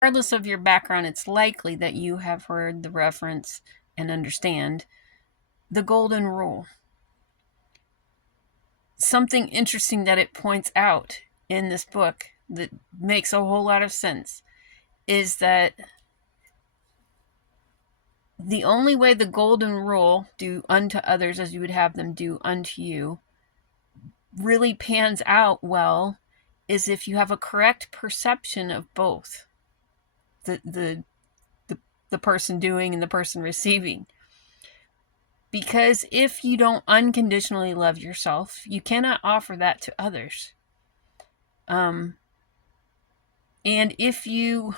regardless of your background, it's likely that you have heard the reference and understand the golden rule. Something interesting that it points out in this book that makes a whole lot of sense is that the only way the golden rule, do unto others as you would have them do unto you, really pans out well is if you have a correct perception of both the person doing and the person receiving. Because if you don't unconditionally love yourself, you cannot offer that to others. And if you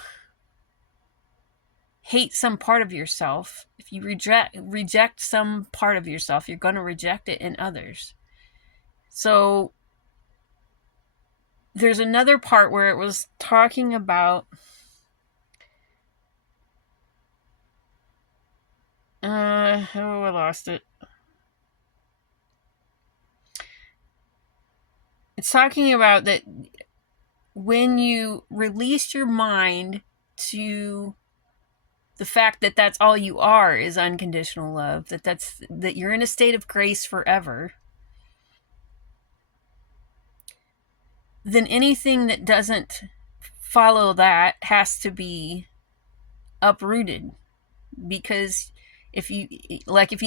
hate some part of yourself, if you reject some part of yourself, you're going to reject it in others. So there's another part where it was talking about I lost it. It's talking about that when you release your mind to the fact that that's all you are is unconditional love, that you're in a state of grace forever, then anything that doesn't follow that has to be uprooted. Because if you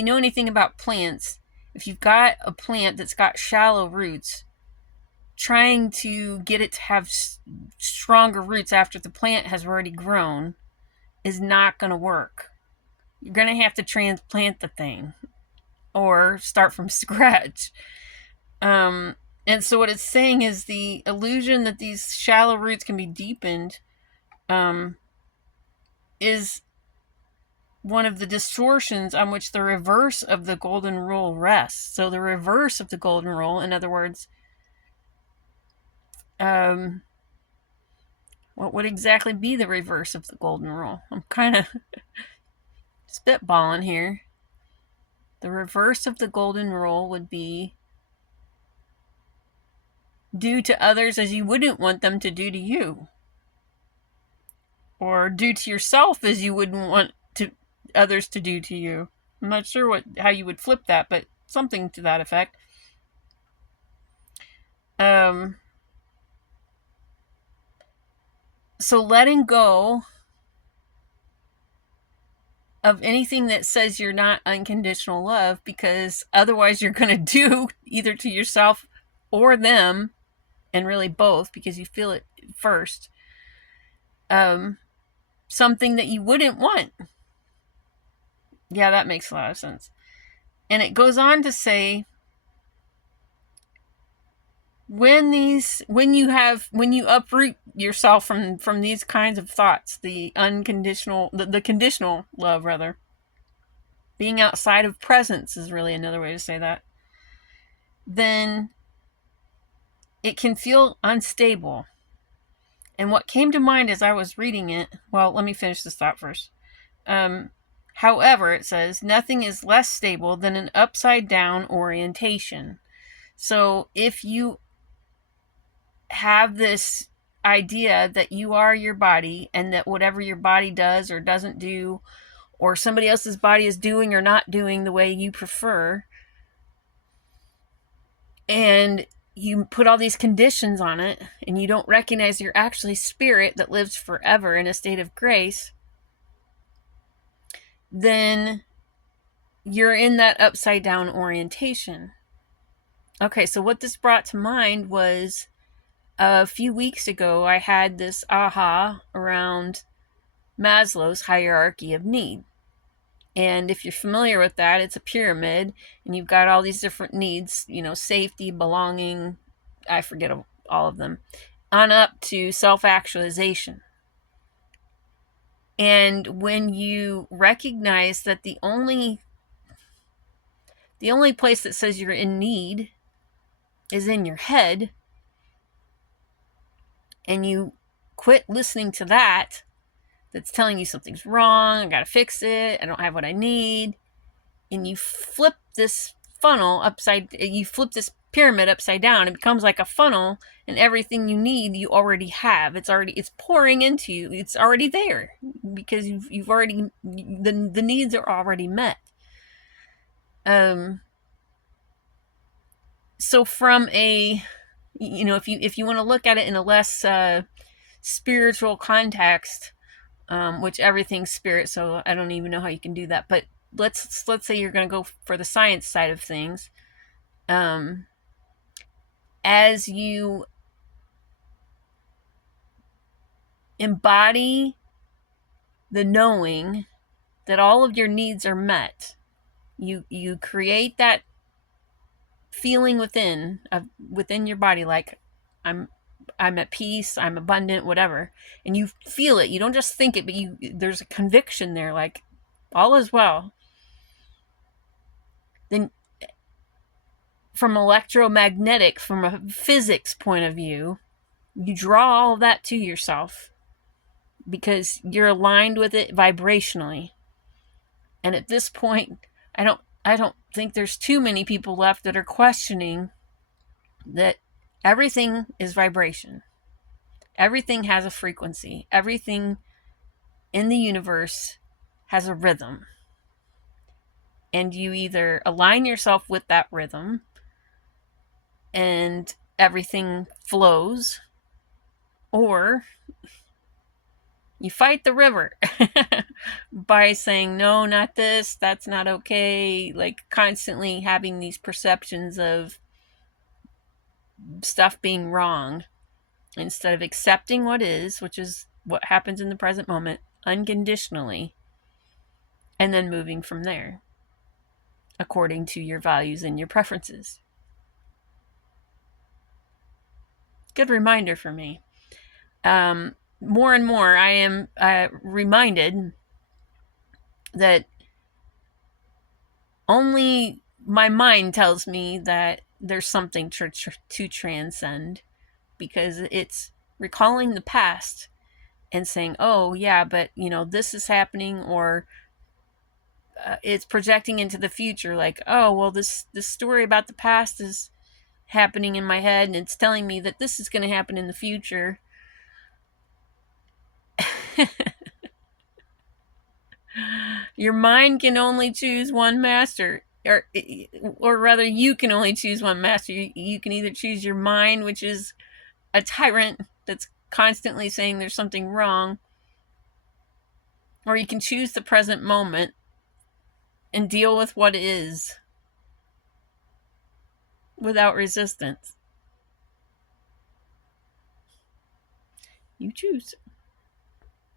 know anything about plants, if you've got a plant that's got shallow roots, trying to get it to have stronger roots after the plant has already grown is not going to work. You're going to have to transplant the thing or start from scratch. And so what it's saying is the illusion that these shallow roots can be deepened is one of the distortions on which the reverse of the golden rule rests. So the reverse of the golden rule, in other words, what would exactly be the reverse of the golden rule? I'm kind of spitballing here. The reverse of the golden rule would be do to others as you wouldn't want them to do to you. Or do to yourself as you wouldn't want others to do to you. I'm not sure how you would flip that, but something to that effect. So letting go of anything that says you're not unconditional love, because otherwise you're going to do either to yourself or them, and really both, because you feel it first, something that you wouldn't want. Yeah, that makes a lot of sense. And it goes on to say, when you uproot yourself from these kinds of thoughts, the conditional love, rather, being outside of presence is really another way to say that, then it can feel unstable. And what came to mind as I was reading it, well, let me finish this thought first. However, it says, nothing is less stable than an upside down orientation. So if you have this idea that you are your body, and that whatever your body does or doesn't do, or somebody else's body is doing or not doing the way you prefer, and you put all these conditions on it, and you don't recognize you're actually spirit that lives forever in a state of grace, then you're in that upside down orientation. Okay, so what this brought to mind was a few weeks ago, I had this aha around Maslow's hierarchy of need. And if you're familiar with that, it's a pyramid, and you've got all these different needs, safety, belonging, I forget all of them, on up to self-actualization. And when you recognize that the only place that says you're in need is in your head, and you quit listening to that's telling you something's wrong, I gotta fix it, I don't have what I need, and you flip this funnel you flip this pyramid upside down, it becomes like a funnel, and everything you need you already have. It's pouring into you. It's already there because you've already, the needs are already met. So from a, if you want to look at it in a less spiritual context, which everything's spirit, so I don't even know how you can do that, but let's say you're going to go for the science side of things. As you embody the knowing that all of your needs are met, you create that feeling within your body, like I'm at peace, I'm abundant, whatever, and you feel it. You don't just think it, but there's a conviction there, like all is well. Then from electromagnetic, from a physics point of view, you draw all of that to yourself because you're aligned with it vibrationally. And at this point, I don't think there's too many people left that are questioning that everything is vibration. Everything has a frequency. Everything in the universe has a rhythm. And you either align yourself with that rhythm and everything flows, or you fight the river by saying, no, not this, that's not okay, like constantly having these perceptions of stuff being wrong, instead of accepting what is, which is what happens in the present moment, unconditionally, and then moving from there according to your values and your preferences. Good reminder for me. More and more I am reminded that only my mind tells me that there's something to transcend, because it's recalling the past and saying, oh yeah, but this is happening, or it's projecting into the future, like, oh well, this story about the past is happening in my head and it's telling me that this is going to happen in the future. Your mind can only choose one master, or rather, you can only choose one master. You can either choose your mind, which is a tyrant that's constantly saying there's something wrong, or you can choose the present moment and deal with what is without resistance. You choose.